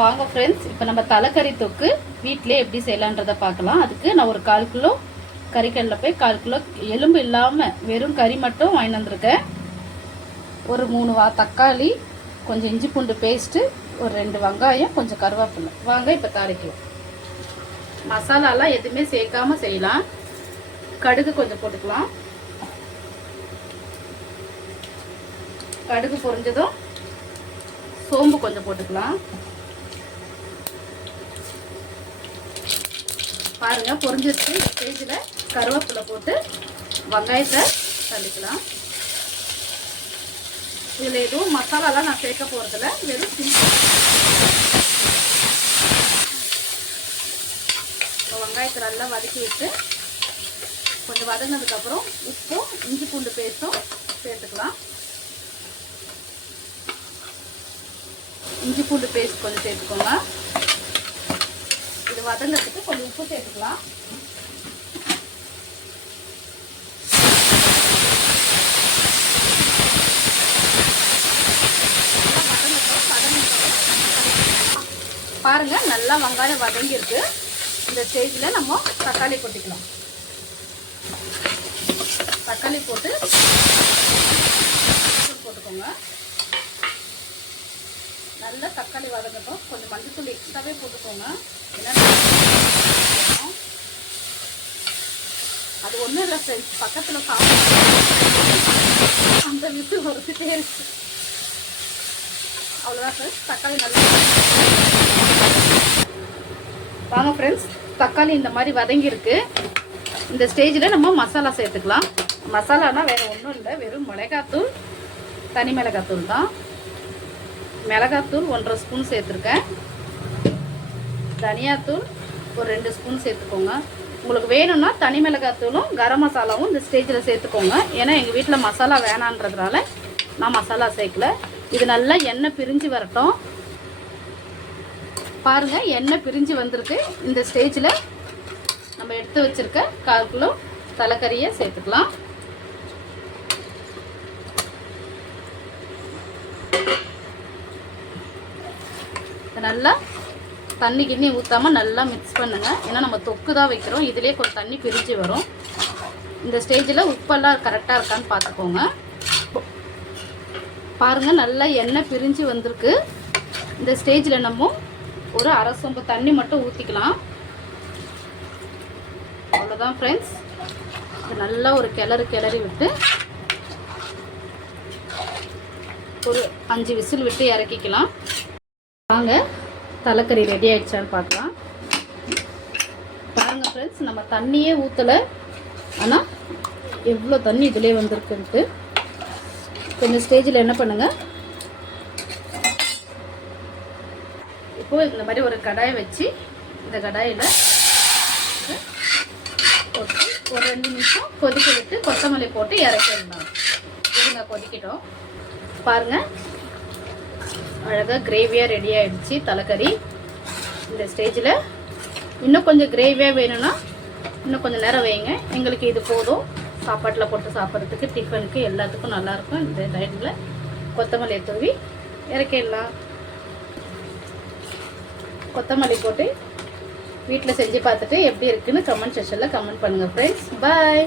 வாங்க ஃப்ரெண்ட்ஸ், இப்போ நம்ம தலைக்கறி தொக்கு வீட்டிலே எப்படி செய்யலான்றதை பார்க்கலாம். அதுக்கு நான் ஒரு 1/4 கிலோ கறிக்கல்ல போய் 1/4 கிலோ எலும்பு இல்லாமல் வெறும் கறி மட்டும் வாங்கிட்டு வந்திருக்கேன். ஒரு 3 தக்காளி, கொஞ்சம் இஞ்சி பூண்டு பேஸ்ட்டு, ஒரு 2 வெங்காயம், கொஞ்சம் கருவேப்பிலை. வாங்க இப்போ தாளிக்கலாம். மசாலாலாம் எதுவுமே சேர்க்காம செய்யலாம். கடுகு கொஞ்சம் போட்டுக்கலாம். கடுகு பொரிஞ்சதும் சோம்பு கொஞ்சம் போட்டுக்கலாம். பாருங்க பொரிஞ்சிருச்சு. இந்த ஸ்டேஜில் கருவேப்பிலை போட்டு வெங்காயத்தை தள்ளிக்கலாம். இதில் எதுவும் மசாலாலாம் நான் சேர்க்க போகிறதில்ல, வெறும் சிம்பிள். வெங்காயத்தை நல்லா வதக்கி விட்டு கொஞ்சம் வதங்கினதுக்கப்புறம் உப்பும் இஞ்சி பூண்டு பேஸ்ட்டும் சேர்த்துக்கலாம். இஞ்சி பூண்டு பேஸ்ட் கொஞ்சம் சேர்த்துக்கோங்க. இது வதங்கிறதுக்கு கொஞ்சம் உப்பு சேர்த்துக்கலாம். பாருங்க நல்லா வெங்காயம் வதங்கியிருக்கு. இந்த ஸ்டேஜில் நம்ம தக்காளி கொட்டிக்கலாம். தக்காளி போட்டு போட்டுக்கோங்க. நல்லா தக்காளி வதங்கட்டும். கொஞ்சம் மஞ்சத்தூள் எக்ஸ்ட்ராவே போட்டுக்கோங்க. ஏன்னா அது ஒன்றும் இல்லை ஃப்ரெண்ட்ஸ், பக்கத்தில் சாப்பிட்டு அந்த விசில் வறுத்துட்டே இருக்கு. அவ்வளோதான் ஃப்ரெண்ட்ஸ். தக்காளி நல்லா வாங்க ஃப்ரெண்ட்ஸ், தக்காளி இந்த மாதிரி வதங்கியிருக்கு. இந்த ஸ்டேஜில் நம்ம மசாலா சேர்த்துக்கலாம். மசாலானா வேறு ஒன்றும் இல்லை, வெறும் மிளகாத்தூள், தனி மிளகாத்தூள் தான். மிளகாத்தூள் 1.5 ஸ்பூன் சேர்த்துருக்கேன். தனியாத்தூள் ஒரு 2 ஸ்பூன் சேர்த்துக்கோங்க. உங்களுக்கு வேணும்னா தனி மிளகாத்தூளும் கரம் மசாலாவும் இந்த ஸ்டேஜில் சேர்த்துக்கோங்க. ஏன்னா எங்கள் வீட்டில் மசாலா வேணான்றதுனால நான் மசாலா சேர்க்கல. இது நல்லா எண்ணெய் பிரிஞ்சு வரட்டும். பாருங்கள் எண்ணெய் பிரிஞ்சு வந்திருக்கு. இந்த ஸ்டேஜில் நம்ம எடுத்து வச்சுருக்க 1/4 கிலோ தலைக்கறியை சேர்த்துக்கலாம். நல்லா தண்ணி கிண்ணி ஊற்றாமல் நல்லா மிக்ஸ் பண்ணுங்கள். ஏன்னா நம்ம தொக்கு தான் வைக்கிறோம், இதிலே கொஞ்சம் தண்ணி பிரிஞ்சு வரும். இந்த ஸ்டேஜில் உப்பெல்லாம் கரெக்டாக இருக்கான்னு பார்த்துக்கோங்க. பாருங்கள் நல்லா எண்ணெய் பிரிஞ்சு வந்திருக்கு. இந்த ஸ்டேஜில் நம்ம ஒரு 1/2 சொம்பு தண்ணி மட்டும் ஊற்றிக்கலாம். அவ்வளோதான் ஃப்ரெண்ட்ஸ். நல்லா ஒரு கிளறி விட்டு ஒரு 5 விசில் விட்டு இறக்கிக்கலாம். வாங்க தலைக்கறி ரெடி ஆகிடுச்சான்னு பார்க்கலாம். பாருங்கள் ஃப்ரெண்ட்ஸ், நம்ம தண்ணியே ஊற்றலை, ஆனால் எவ்வளோ தண்ணி இதிலே வந்திருக்குன்ட்டு. இந்த ஸ்டேஜில் என்ன பண்ணுங்கள், இப்போது இந்த மாதிரி ஒரு கடாயை வச்சு இந்த கடாயில் போட்டு ஒரு 2 நிமிஷம் கொதிக்க விட்டு கொத்தமல்லி போட்டு இறக்கிடலாம். இருங்க கொதிக்கிட்டோம். பாருங்கள் அழகாக கிரேவியாக ரெடி ஆகிடுச்சு தலைக்கறி. இந்த ஸ்டேஜில் இன்னும் கொஞ்சம் கிரேவியாக வேணும்னா இன்னும் கொஞ்சம் நேரம் வைங்க. எங்களுக்கு இது போதும். சாப்பாட்டில் போட்டு சாப்பிட்றதுக்கு, டிஃபனுக்கு, எல்லாத்துக்கும் நல்லாயிருக்கும். இந்த டைமில் கொத்தமல்லி தூவி இறக்கிடலாம். கொத்தமல்லி போட்டு வீட்டில் செஞ்சு பார்த்துட்டு எப்படி இருக்குன்னு கமெண்ட் செக்ஷனில் கமெண்ட் பண்ணுங்கள் ஃப்ரெண்ட்ஸ். பாய்.